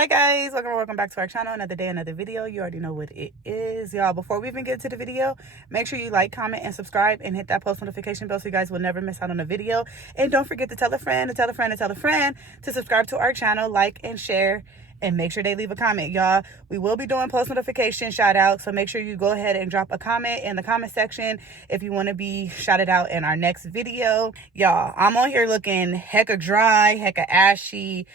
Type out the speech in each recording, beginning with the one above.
Hi guys, welcome back to our channel. Another day, another video. You already know what it is, y'all. Before we even get to the video, make sure you like, comment, and subscribe, and hit that post notification bell so you guys will never miss out on a video. And don't forget to tell a friend, to tell a friend, to tell a friend to subscribe to our channel, like and share, and make sure they leave a comment, y'all. We will be doing post notification shout out, so make sure you go ahead and drop a comment in the comment section if you want to be shouted out in our next video. Y'all, I'm on here looking hecka dry, hecka ashy,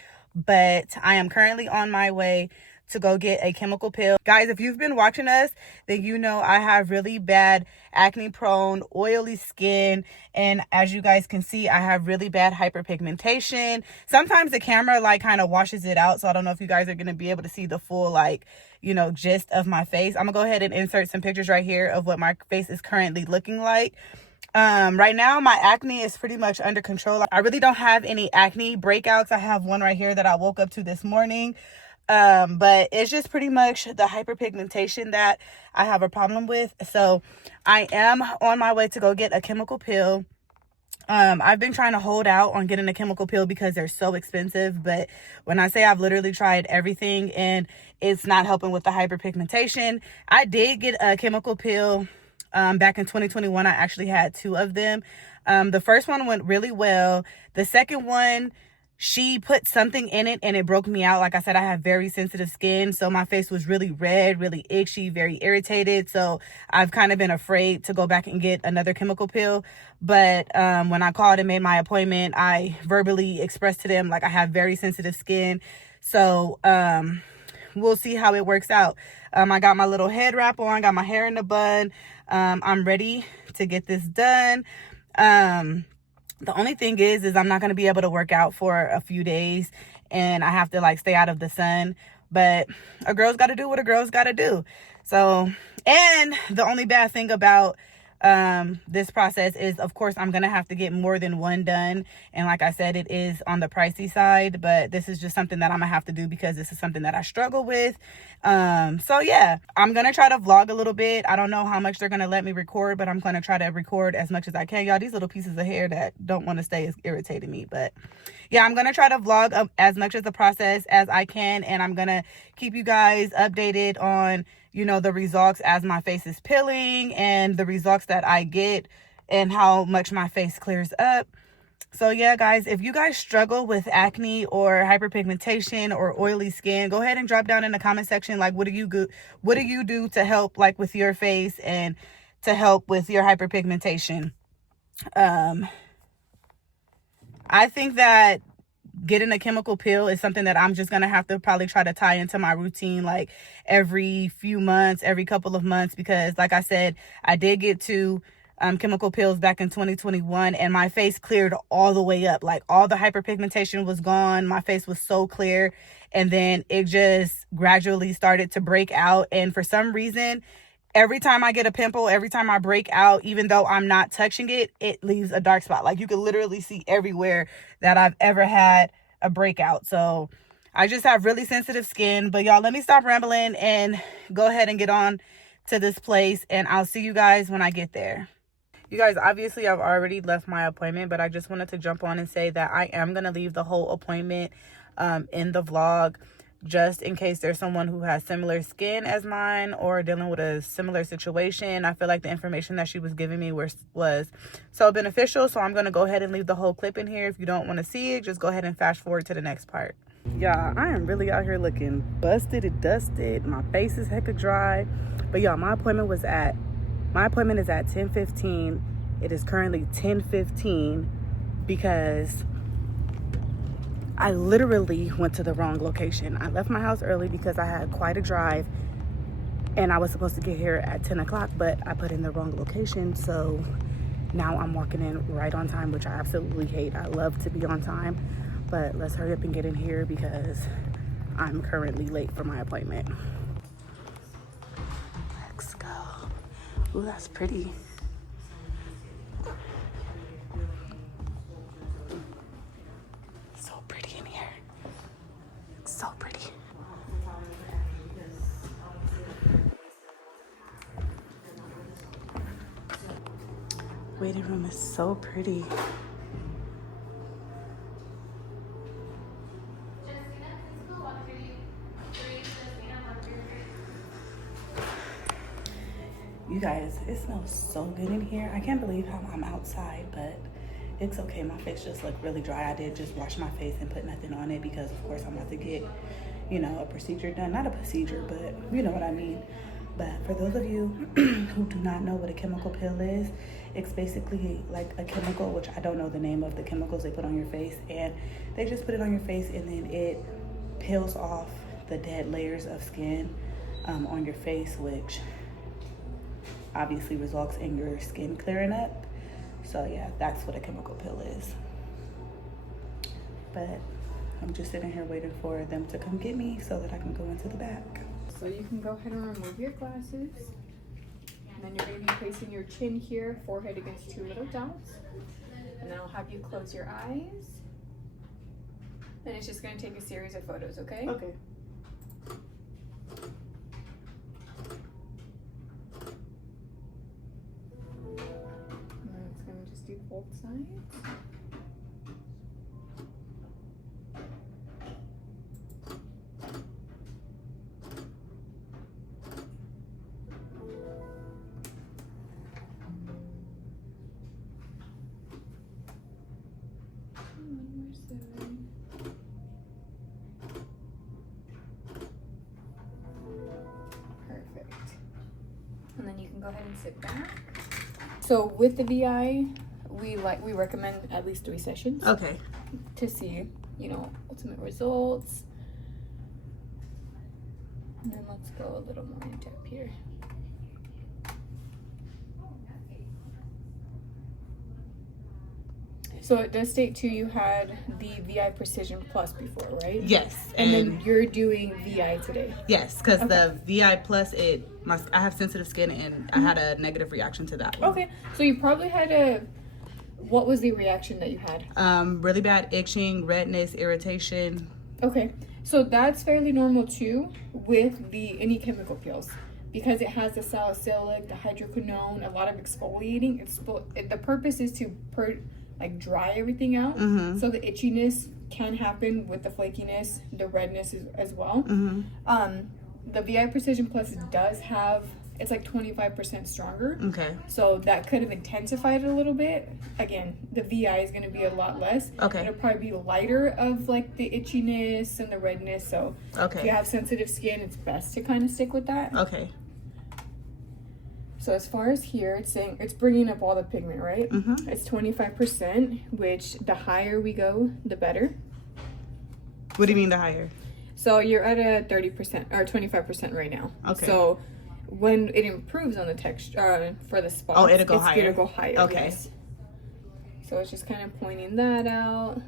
but I am currently on my way to go get a chemical peel. Guys, if you've been watching us, then you know I have really bad acne prone, oily skin. And as you guys can see, I have really bad hyperpigmentation. Sometimes the camera like kind of washes it out. So I don't know if you guys are going to be able to see the full gist of my face. I'm gonna go ahead and insert some pictures right here of what my face is currently looking like. Right now my acne is pretty much under control. I really don't have any acne breakouts. I have one right here that I woke up to this morning. But it's just pretty much the hyperpigmentation that I have a problem with. So I am on my way to go get a chemical peel. I've been trying to hold out on getting a chemical peel because they're so expensive, but when I say I've literally tried everything and it's not helping with the hyperpigmentation. I did get a chemical peel back in 2021. I actually had 2 of them. The first one went really well. The second one, she put something in it and it broke me out. Like I said, I have very sensitive skin, so my face was really red, really itchy, very irritated. So I've kind of been afraid to go back and get another chemical peel. But when I called and made my appointment, I verbally expressed to them like I have very sensitive skin. So we'll see how it works out. I got my little head wrap on, got my hair in a bun. I'm ready to get this done. The only thing is I'm not going to be able to work out for a few days and I have to stay out of the sun, but a girl's got to do what a girl's got to do. So, and the only bad thing about this process is, of course, I'm gonna have to get more than one done, and like I said, it is on the pricey side, but this is just something that I'm gonna have to do because this is something that I struggle with. So yeah, I'm gonna try to vlog a little bit. I don't know how much they're gonna let me record, but I'm gonna try to record as much as I can. Y'all, these little pieces of hair that don't want to stay is irritating me, but yeah, I'm gonna try to vlog as much of the process as I can, and I'm gonna keep you guys updated on the results as my face is peeling and the results that I get and how much my face clears up. So yeah, guys, if you guys struggle with acne or hyperpigmentation or oily skin, go ahead and drop down in the comment section. What do you do to help with your face and to help with your hyperpigmentation? I think that getting a chemical peel is something that I'm just going to have to probably try to tie into my routine every few months, every couple of months, because like I said, I did get 2 chemical peels back in 2021 and my face cleared all the way up. All the hyperpigmentation was gone. My face was so clear, and then it just gradually started to break out. And for some reason, every time I get a pimple, every time I break out, even though I'm not touching it, it leaves a dark spot. You can literally see everywhere that I've ever had a breakout. So I just have really sensitive skin. But y'all, let me stop rambling and go ahead and get on to this place. And I'll see you guys when I get there. You guys, obviously I've already left my appointment, but I just wanted to jump on and say that I am going to leave the whole appointment in the vlog, just in case there's someone who has similar skin as mine or dealing with a similar situation. I feel like the information that she was giving me was so beneficial. So I'm going to go ahead and leave the whole clip in here. If you don't want to see it, just go ahead and fast forward to the next part. Y'all, I am really out here looking busted and dusted. My face is hecka dry. But y'all, my appointment is at 10:15. It is currently 10:15 because I literally went to the wrong location. I left my house early because I had quite a drive and I was supposed to get here at 10 o'clock, but I put in the wrong location. So now I'm walking in right on time, which I absolutely hate. I love to be on time, but let's hurry up and get in here because I'm currently late for my appointment. Let's go. Ooh, that's pretty. So pretty. Waiting room is so pretty. You guys, it smells so good in here. I can't believe how I'm outside, but it's okay. My face just looked really dry. I did just wash my face and put nothing on it because, of course, I'm about to get, you know, a procedure done. Not a procedure, but you know what I mean. But for those of you who do not know what a chemical peel is, it's basically like a chemical, which I don't know the name of the chemicals they put on your face, and they just put it on your face and then it peels off the dead layers of skin on your face, which obviously results in your skin clearing up. So yeah, that's what a chemical peel is. But I'm just sitting here waiting for them to come get me so that I can go into the back. So you can go ahead and remove your glasses. And then you're going to be placing your chin here, forehead against 2 little dots. And then I'll have you close your eyes. And it's just going to take a series of photos, okay? Okay. And it's going to just do both sides. Perfect. And then you can go ahead and sit back. So with the VI, we recommend at least 3 sessions. Okay. To see, you know, ultimate results. And then let's go a little more in depth here. So it does state too you had the VI Precision Plus before, right? Yes. And then you're doing VI today. Yes, because the VI Plus, I have sensitive skin and I had a negative reaction to that one. Okay, so you probably had what was the reaction that you had? Really bad itching, redness, irritation. Okay, so that's fairly normal too with any chemical peels. Because it has the salicylic, the hydroquinone, a lot of exfoliating. The purpose is to dry everything out, so the itchiness can happen with the flakiness, the redness as well. The VI Precision Plus does have, it's like 25% stronger. Okay. So that could have intensified it a little bit. Again, the VI is going to be a lot less. Okay. It'll probably be lighter of like the itchiness and the redness. So if you have sensitive skin, it's best to kind of stick with that. Okay. So as far as here, it's saying it's bringing up all the pigment, right? It's 25%, which the higher we go, the better. What do you mean the higher? So you're at a 30% or 25% right now. Okay. So when it improves on the texture for the spots, it'll go higher. It'll go higher. Okay. Yes. So it's just kind of pointing that out.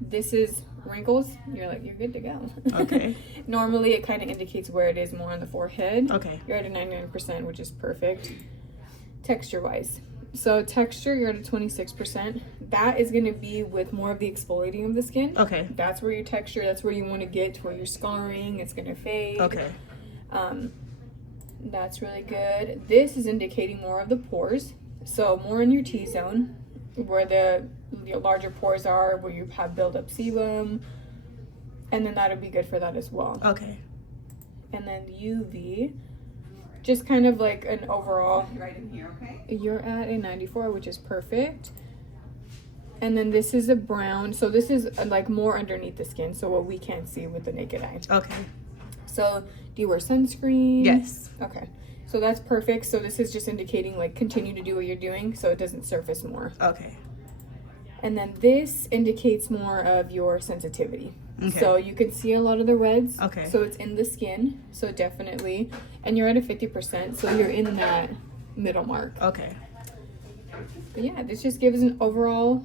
This is wrinkles. You're good to go. Okay. Normally it kind of indicates where it is more on the forehead. Okay. You're at a 99%, which is perfect. Texture wise. So texture, you're at a 26%. That is going to be with more of the exfoliating of the skin. Okay. That's where your texture, that's where you want to get to where you're scarring. It's going to fade. Okay. That's really good. This is indicating more of the pores. So more in your T-zone, where the larger pores are, where you have buildup sebum. And then that'll be good for that as well. Okay. And then UV, just kind of like an overall. Right in here, okay? You're at a 94, which is perfect. And then this is a brown. So this is like more underneath the skin. So what we can't see with the naked eye. Okay. So do you wear sunscreen? Yes. Okay. So that's perfect. So this is just indicating like continue to do what you're doing so it doesn't surface more. Okay. And then this indicates more of your sensitivity. Okay. So you can see a lot of the reds. Okay. So it's in the skin. So definitely. And you're at a 50%. So you're in that middle mark. Okay. But yeah, this just gives an overall,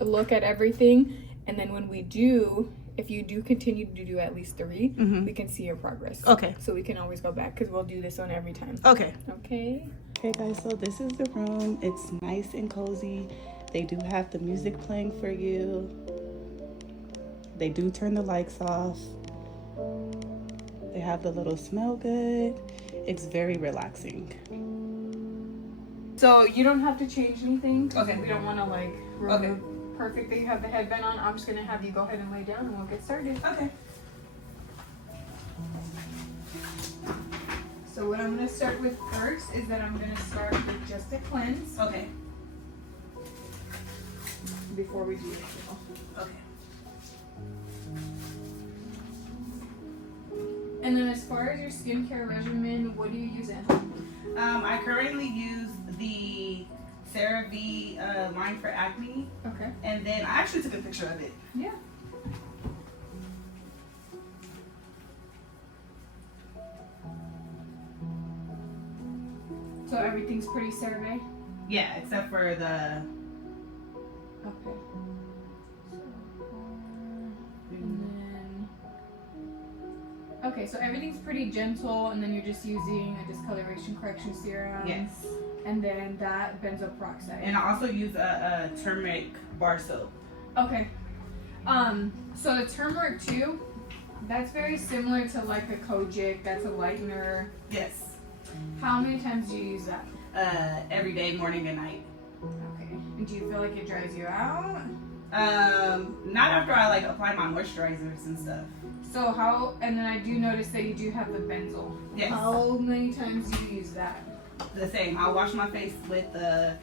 a look at everything. And then when we do, if you do continue to do at least 3, we can see your progress. Okay. So we can always go back because we'll do this one every time. Okay. Okay. Okay guys, so this is the room. It's nice and cozy. They do have the music playing for you. They do turn the lights off. They have the little smell good. It's very relaxing. So you don't have to change anything. Okay. We don't want to remove. Okay. Perfect that you have the headband on. I'm just going to have you go ahead and lay down and we'll get started. Okay. So what I'm going to start with first is that I'm going to start with just a cleanse. Okay. Before we do the peel. Okay. And then as far as your skincare regimen, what do you use at home? I currently use the CeraVe line for acne. Okay. And then I actually took a picture of it. Yeah. So everything's pretty CeraVe? Yeah, except for the... Okay. And then... Okay, so everything's pretty gentle, and then you're just using a discoloration correction serum. Yes. And then that benzoyl peroxide. And I also use a turmeric bar soap. Okay. So the turmeric too, that's very similar to like a Kojic, that's a lightener. Yes. How many times do you use that? Every day, morning and night. Okay. And do you feel like it dries you out? Not after I like apply my moisturizers and stuff. So how, and then I do notice that you do have the benzoyl. Yes. How many times do you use that? The same. I'll wash my face with the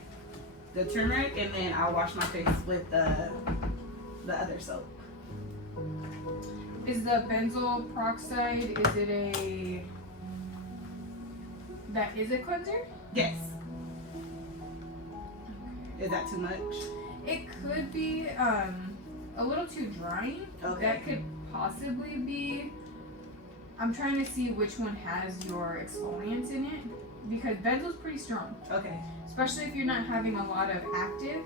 turmeric, and then I'll wash my face with the other soap. Is the benzoyl peroxide, is it that is a cleanser? Yes. Is that too much? It could be a little too drying. Okay. That could possibly be. I'm trying to see which one has your exfoliants in it, because benzyl's pretty strong. Okay. Especially if you're not having a lot of active,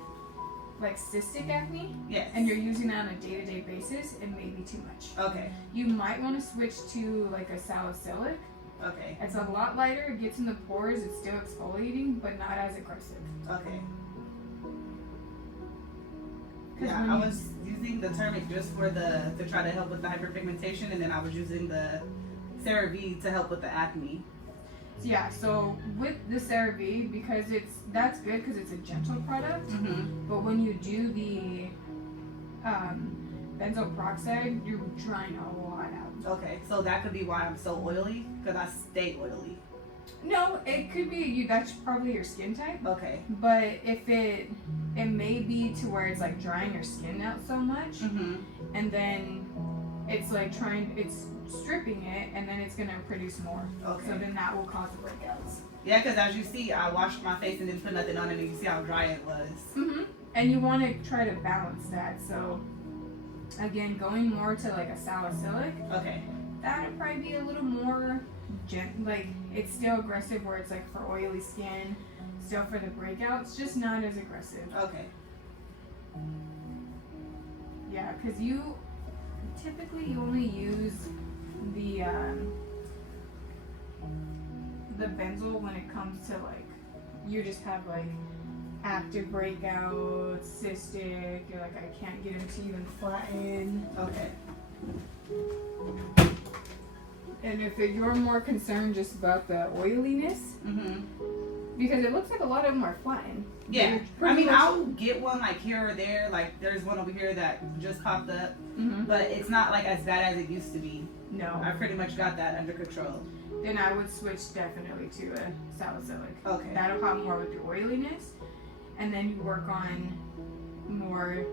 like cystic acne, Yes. and you're using that on a day-to-day basis, it may be too much. Okay. You might want to switch to like a salicylic. Okay. It's a lot lighter, it gets in the pores, it's still exfoliating, but not as aggressive. Okay. 'Cause Yeah, when I you- was using the turmeric just for to try to help with the hyperpigmentation, and then I was using the CeraVe to help with the acne. Yeah, so with the CeraVe, because that's good because it's a gentle product. Mm-hmm. But when you do the benzoyl peroxide, you're drying a lot out. Okay, so that could be why I'm so oily, because I stay oily. No, it could be you. That's probably your skin type. Okay. But if it may be to where it's like drying your skin out so much, Mm-hmm. and then it's like it's stripping it, and then it's gonna produce more. Okay. So then that will cause the breakouts. Yeah, because as you see, I washed my face and didn't put nothing on it, and you see how dry it was. Mm-hmm. And you want to try to balance that. So again, going more to like a salicylic, Okay. that would probably be a little more like it's still aggressive where it's like for oily skin, still for the breakouts, just not as aggressive. Okay. Yeah, because you typically only use the benzoyl when it comes to like you just have like active breakouts, cystic, you're like I can't get into you and flatten. Okay. And if you're more concerned just about the oiliness, Mm-hmm. because it looks like a lot of them are flattened. Yeah. They're I mean, pretty much- I'll get one like here or there. Like there's one over here that just popped up, Mhm. but it's not like as bad as it used to be. No. I pretty much got that under control. Then I would switch definitely to a salicylic. Okay. That'll help more with your oiliness, and then you work on more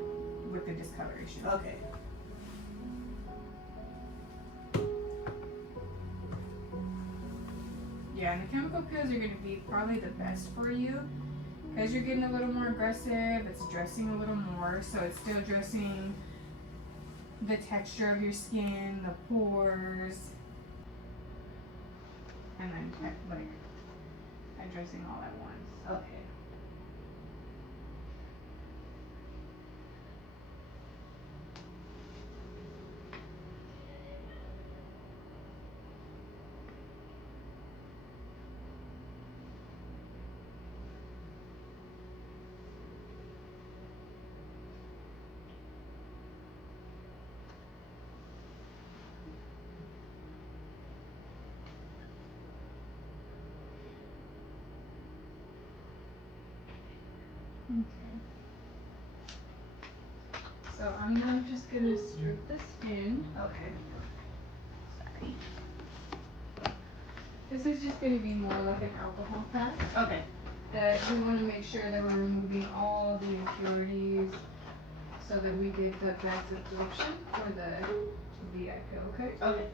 with the discoloration. Okay. Yeah, and the chemical peels are going to be probably the best for you because you're getting a little more aggressive. It's dressing a little more, so it's still dressing the texture of your skin, the pores, and then like addressing all at once. Okay. Okay. So I'm just gonna strip the skin. Okay. Sorry. This is just going to be more like an alcohol pack. Okay. That we want to make sure that we're removing all the impurities so that we get the best absorption for the eye pill, okay? Okay.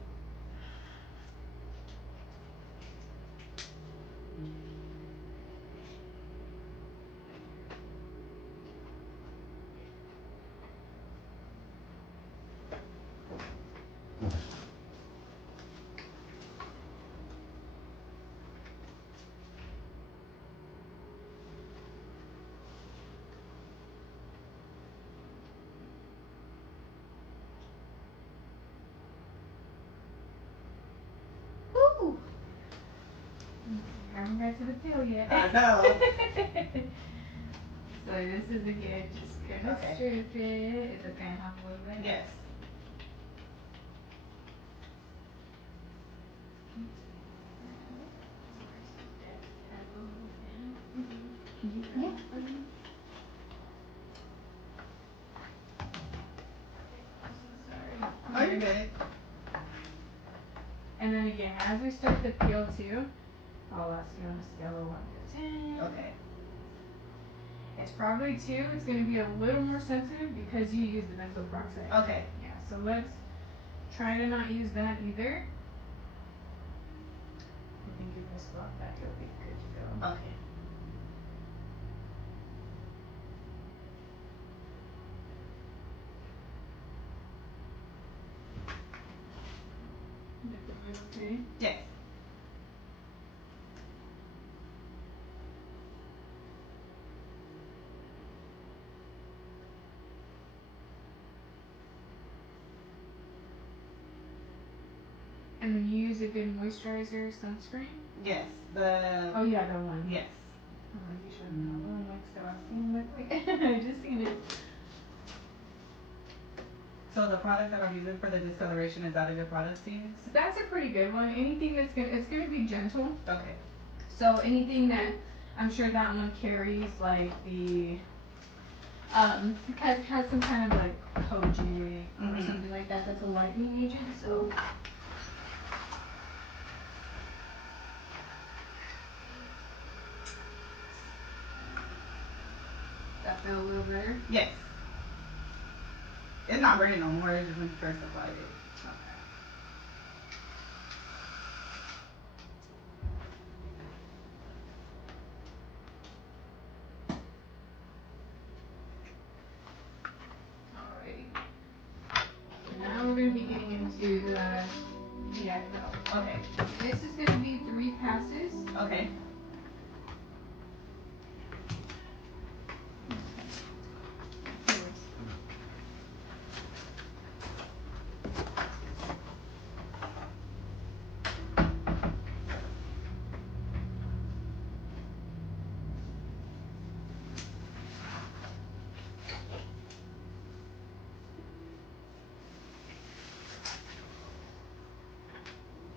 Woo! Haven't got to the pill yet. I know. So this is again just gonna strip it. Is the fan off a little bit? Yes. Yeah. Sorry. Oh, you're good. And then again, as we start the peel too, I'll ask you on a scale of 1 to 10. Okay. It's probably 2. It's going to be a little more sensitive because you use the benzoyl peroxide. Okay. Yeah, so let's try to not use that either. I think if I spot that, you'll be good to go. Okay. Okay. Yes. And then you use a good moisturizer, sunscreen? Yes. Oh yeah, the one. Yes. Oh, you showed me that one like so I've seen it. I just seen it. So the product that I'm using for the discoloration, is that a good product to use? That's a pretty good one. Anything it's gonna be gentle. Okay. So anything that I'm sure that one carries like the has some kind of like kojic or something like that. That's a lightening agent. So that feel a little better. Yes. It's not burning no more. It's just when you first applied it. Okay. Alrighty. Now we're going to be getting into the eye pill. Okay. This is going to be 3 passes. Okay.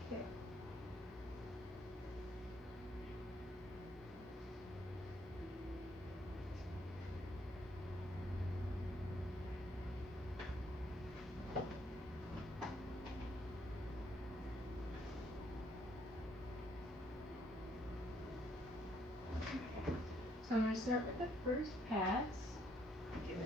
Okay. So I'm going to start with the first pass. Give it.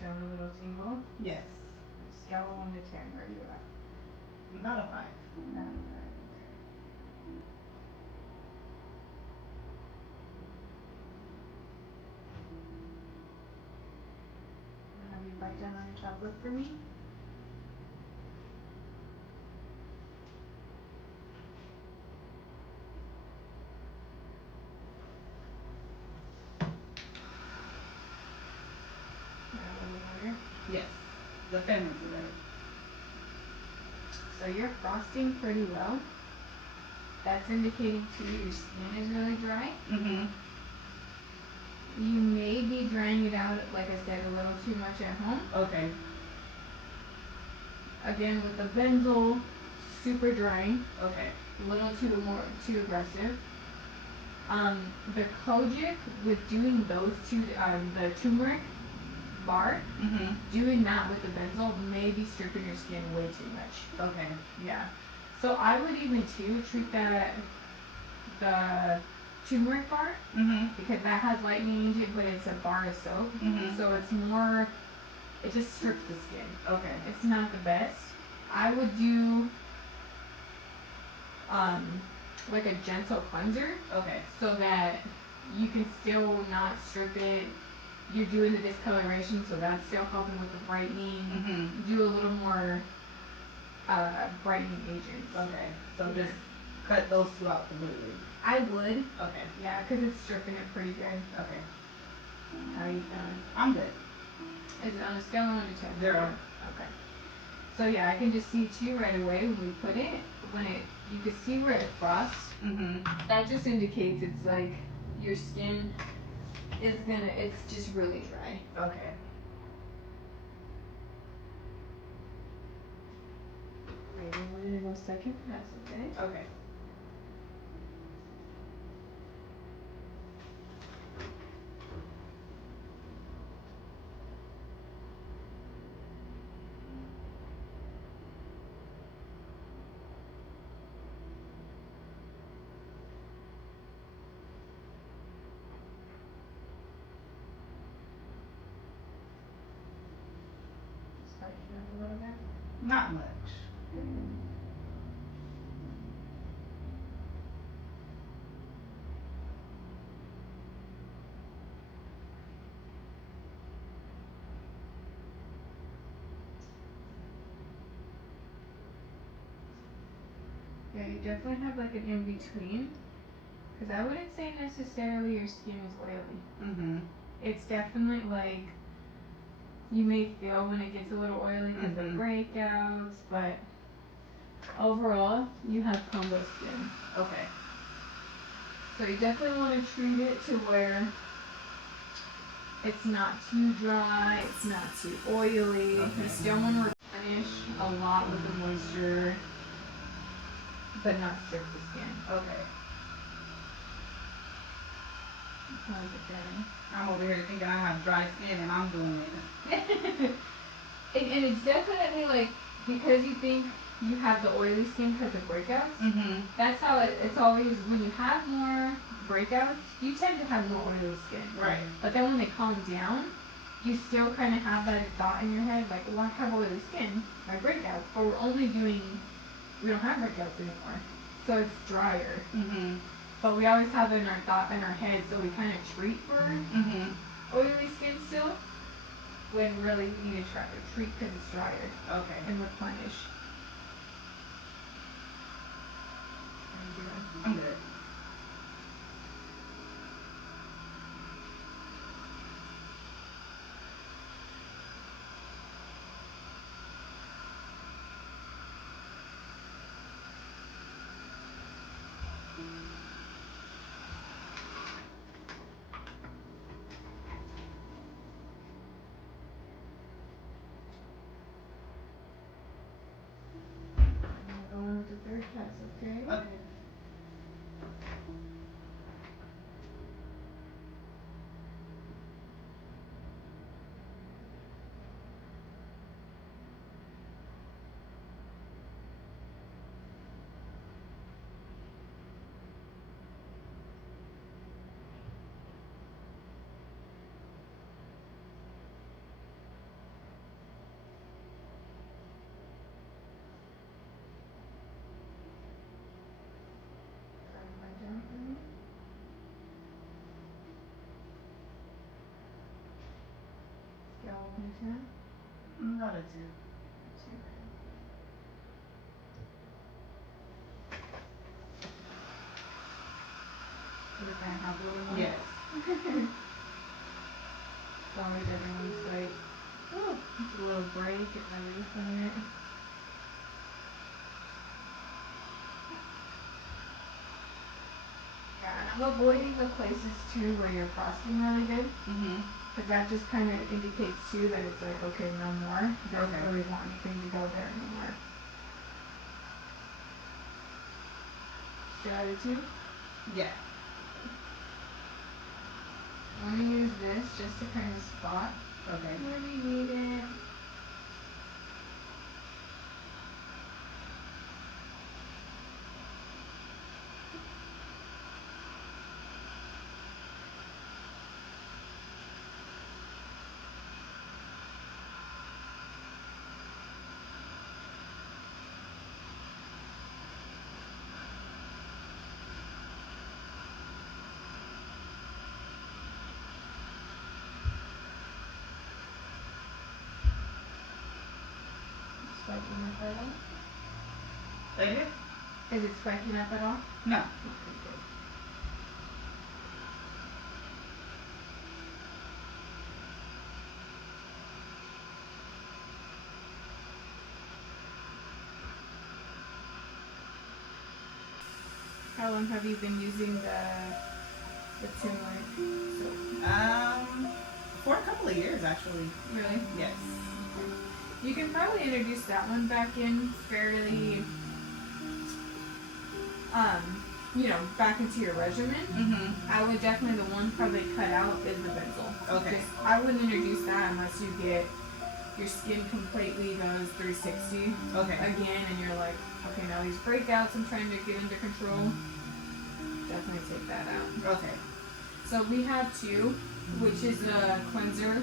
Feel a little tingle. Yes. Scale of 1 to 10. Where are you at? Not a 5. Not a 5. Okay. Have you bite down on your top lip for me? Yeah, a little better. Yes. The fan would be better. So you're frosting pretty well. That's indicating too your skin is really dry. You may be drying it out, like I said, a little too much at home. Okay. Again, with the benzoyl, super drying. Okay. A little too aggressive. The kojic with doing those two, the turmeric bar, doing that with the benzoyl may be stripping your skin way too much. Okay. Yeah. So I would even too treat the turmeric bar because that has lightening agent, but it's a bar of soap, so it's more. It just strips the skin. Okay. It's not the best. I would do like a gentle cleanser. Okay. So that you can still not strip it. You're doing the discoloration, so that's still helping with the brightening. Do a little more brightening agents. Okay. So just cut those two out completely. I would. Okay. Yeah, because it's stripping it pretty good. Okay. How are you feeling? I'm good. Is it on a scale of 1 to 10? 0. Okay. So yeah, I can just see too right away when we put it, you can see where it frosts. That just indicates it's like your skin it's just really dry. Okay. Maybe 1 second, that's okay. Okay. Just tighten it up a little bit. Not much. Yeah, you definitely have like an in-between. Because I wouldn't say necessarily your skin is oily. It's definitely like, you may feel when it gets a little oily because of breakouts, but overall, you have combo skin. Okay. So you definitely want to treat it to where it's not too dry, it's not too oily. You still want to replenish a lot with the moisture, but not strip the skin. Okay. How's it feeling? I'm over here thinking I have dry skin and I'm doing it. And it's definitely like, because you think you have the oily skin because of breakouts, that's how it's always, when you have more breakouts, you tend to have more oily skin. Right. But then when they calm down, you still kind of have that thought in your head, like, well, I have oily skin, my breakouts, but we don't have breakouts anymore. So it's drier. But we always have it in our head, so we kind of treat for oily skin still, when really we need to treat because it's drier. Okay. And replenish. How you doing? I'm good. I'm going with the third pass, okay? Okay. Down for me. Scale 1 to 10. Not a 2. 2. Put it back how good it was? Yes. It's always everyone's like, oh, it's a little break and relief from it. Yeah, I'm avoiding the places too where you're frosting really good. Because that just kind of indicates too that it's like, okay, no more. You don't really want anything to go there anymore. Strategy? Yeah. I'm going to use this just to kind of spot where we need it. Spiking up at all? Like it? Is it spiking up at all? No. Okay, good. How long have you been using the turmeric soap? For a couple of years actually. Really? Yes. You can probably introduce that one back in fairly, back into your regimen. I would definitely, the one probably cut out is the benzoyl. Okay. I wouldn't introduce that unless you get your skin completely goes 360 again and you're like, okay, now these breakouts I'm trying to get under control. Definitely take that out. Okay. So we have two, which is a cleanser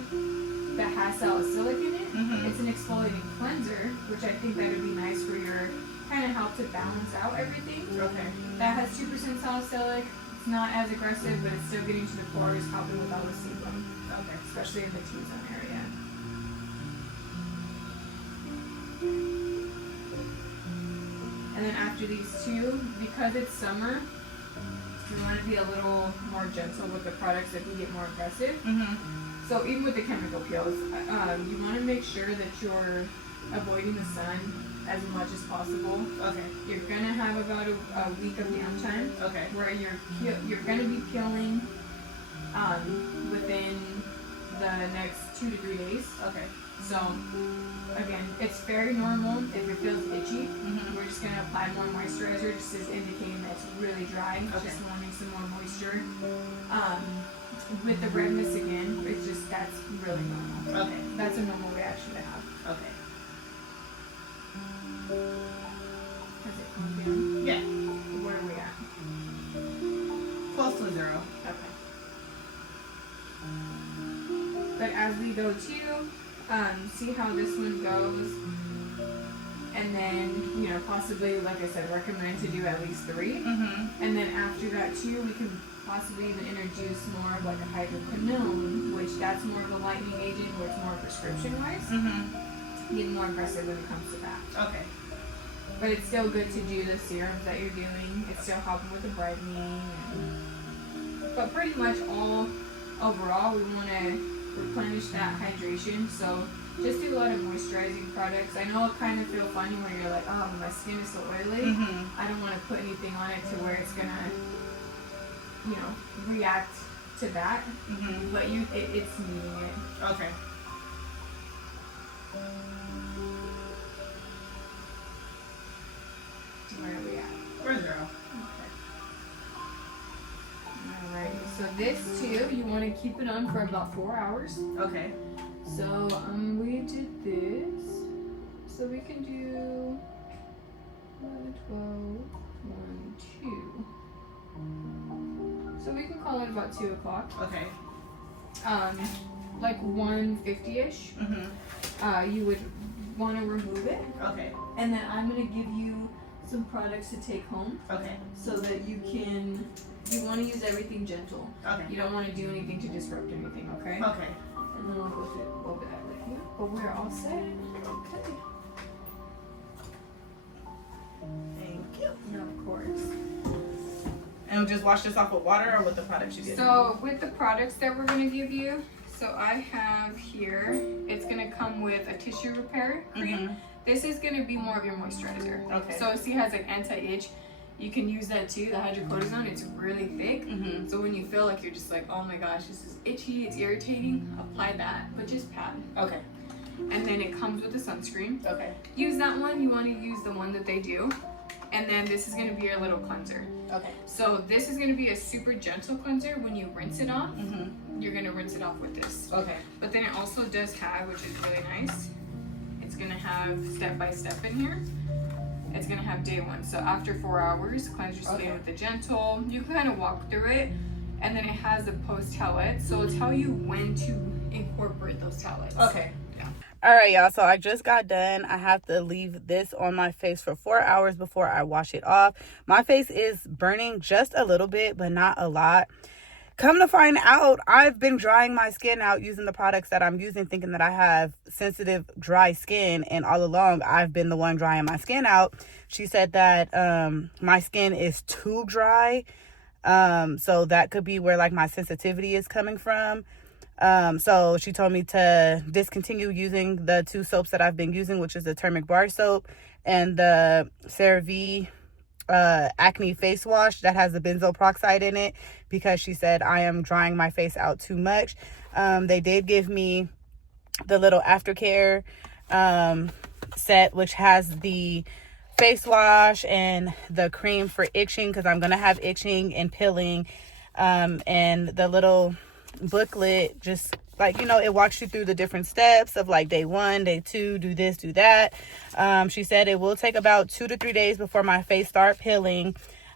that has salicylic in it. It's an exfoliating cleanser, which I think that would be nice for your kind of help to balance out everything. Okay. That has 2% salicylic. It's not as aggressive, but it's still getting to the pores, helping with all the sebum. Okay. Especially in the T-zone area. And then after these two, because it's summer, we want to be a little more gentle with the products that can get more aggressive. So even with the chemical peels, you want to make sure that you're avoiding the sun as much as possible. Okay. You're gonna have about a week of downtime. Okay. Where you're gonna be peeling within the next 2 to 3 days. Okay. So again, it's very normal if it feels itchy. We're just gonna apply more moisturizer, just as indicating that it's really dry. Just wanting some more moisture. With the redness again, it's just that's really normal. Okay. That's a normal reaction to have. Okay. Has it calmed down? Yeah. Where are we at? Close to 0. Okay. But as we go to, see how this one goes. And then, possibly, like I said, recommend to do at least 3. And then after that too, we can possibly even introduce more of like a hydroquinone, which that's more of a lightening agent where it's more prescription-wise. Get more aggressive when it comes to that. Okay. But it's still good to do the serums that you're doing. It's still helping with the brightening. But pretty much overall, we want to replenish that hydration. So just do a lot of moisturizing products. I know it kind of feel funny where you're like, oh, my skin is so oily. I don't want to put anything on it to where it's going to, react to that. But it's needing it. Okay. Where are we at? We're 0. Okay. Alright, so this too, you want to keep it on for about 4 hours. Okay. So we did this. So we can do 11, 12, 1, 2. So we can call it about 2 o'clock. Okay. Like 1:50-ish. You would want to remove it. Okay. And then I'm gonna give you some products to take home. Okay. So that you want to use everything gentle. Okay. You don't want to do anything to disrupt anything, okay? Okay. And then we'll go through over that with you. But we're all set. Okay. Thank you. No, of course. And just wash this off with water or with the products you get? So with the products that we're going to give you, so I have here, it's going to come with a tissue repair cream. This is going to be more of your moisturizer. Okay. So see, it has like anti-itch. You can use that too, the hydrocortisone. It's really thick. Mm-hmm. So when you feel like you're just like, oh my gosh, this is itchy, it's irritating, apply that, but just pat. Okay. And then it comes with a sunscreen. Okay. Use that one. You want to use the one that they do. And then this is going to be your little cleanser. Okay. So this is going to be a super gentle cleanser. When you rinse it off, Mm-hmm. you're going to rinse it off with this. Okay. But then it also does have, which is really nice, it's going to have step-by-step in here. It's going to have day 1. So after 4 hours, cleanse your skin with the gentle. You can kind of walk through it. And then it has a post towelette. So it'll tell you when to incorporate those towelettes. Okay. All right, y'all, so I just got done. I have to leave this on my face for 4 hours before I wash it off. My face is burning just a little bit, but not a lot. Come to find out, I've been drying my skin out using the products that I'm using, thinking that I have sensitive, dry skin, and all along, I've been the one drying my skin out. She said that my skin is too dry, so that could be where, like, my sensitivity is coming from. So she told me to discontinue using the 2 soaps that I've been using, which is the turmeric bar soap and the CeraVe acne face wash that has the benzoyl peroxide in it, because she said I am drying my face out too much. They did give me the little aftercare set, which has the face wash and the cream for itching, because I'm gonna have itching and peeling, and the little booklet, just like, you know, it walks you through the different steps of like day 1, day 2, do this, do that. She said it will take about 2 to 3 days before my face start peeling,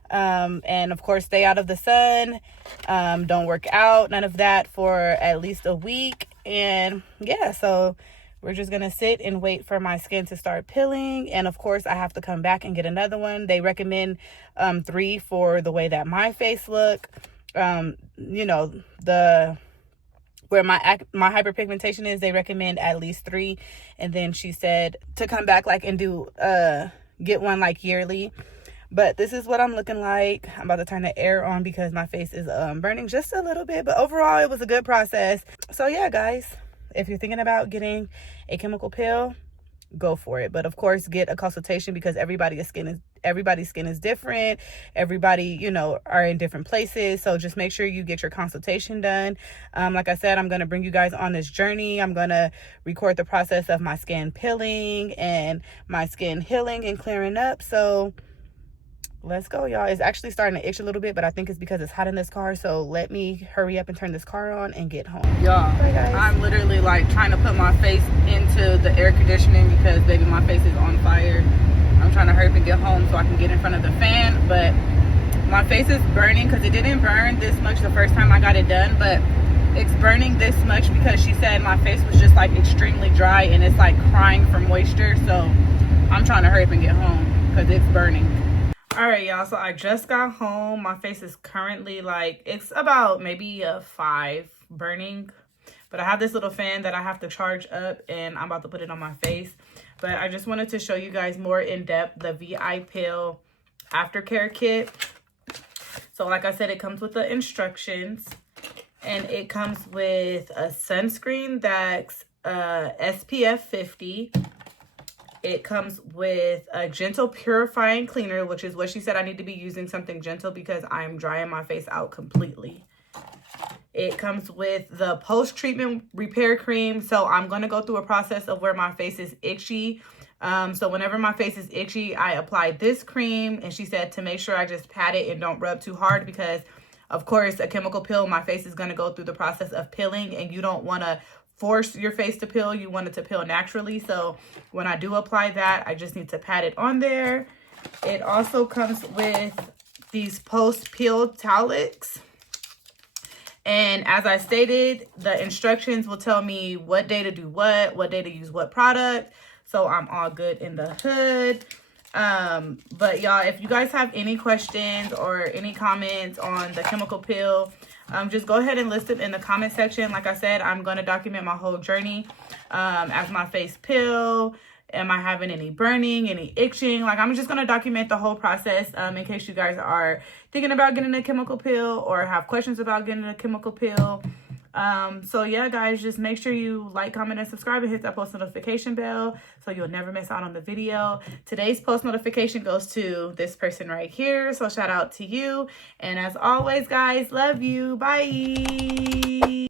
and of course stay out of the sun, don't work out, none of that for at least a week. And yeah, so we're just gonna sit and wait for my skin to start peeling, and of course I have to come back and get another one. They recommend 3 for the way that my face look. You know, where my hyperpigmentation is, they recommend at least 3. And then she said to come back like and do get one like yearly. But this is what I'm looking like. I'm about to turn the air on because my face is burning just a little bit, but overall it was a good process. So yeah, guys, if you're thinking about getting a chemical peel, go for it. But of course, get a consultation, because everybody's skin is different. Everybody, you know, are in different places. So just make sure you get your consultation done. Like I said, I'm going to bring you guys on this journey. I'm going to record the process of my skin peeling and my skin healing and clearing up. So let's go, y'all. It's actually starting to itch a little bit, but I think it's because it's hot in this car. So let me hurry up and turn this car on and get home. Y'all, I'm literally like trying to put my face into the air conditioning because, baby, my face is on fire. I'm trying to hurry up and get home so I can get in front of the fan. But my face is burning because it didn't burn this much the first time I got it done. But it's burning this much because she said my face was just like extremely dry and it's like crying for moisture. So I'm trying to hurry up and get home because it's burning. All right, y'all, so I just got home. My face is currently like, it's about maybe a 5 burning, but I have this little fan that I have to charge up and I'm about to put it on my face. But I just wanted to show you guys more in depth the VI Peel aftercare kit. So like I said, it comes with the instructions, and it comes with a sunscreen that's SPF 50. It comes with a gentle purifying cleaner, which is what she said I need to be using, something gentle because I'm drying my face out completely. It comes with the post-treatment repair cream. So I'm going to go through a process of where my face is itchy. So whenever my face is itchy, I apply this cream. And she said to make sure I just pat it and don't rub too hard because, of course, a chemical peel, my face is going to go through the process of peeling, and you don't want to force your face to peel. You want it to peel naturally. So when I do apply that, I just need to pat it on there. It also comes with these post-peel towelettes. And as I stated, the instructions will tell me what day to do what day to use what product. So I'm all good in the hood. But y'all, if you guys have any questions or any comments on the chemical peel, just go ahead and list it in the comment section. Like I said, I'm going to document my whole journey as my face peel. Am I having any burning, any itching? Like, I'm just going to document the whole process in case you guys are thinking about getting a chemical peel or have questions about getting a chemical peel. So yeah, guys, just make sure you like, comment, and subscribe, and hit that post notification bell so you'll never miss out on the video. Today's post notification goes to this person right here, so shout out to you. And as always, guys, love you. Bye.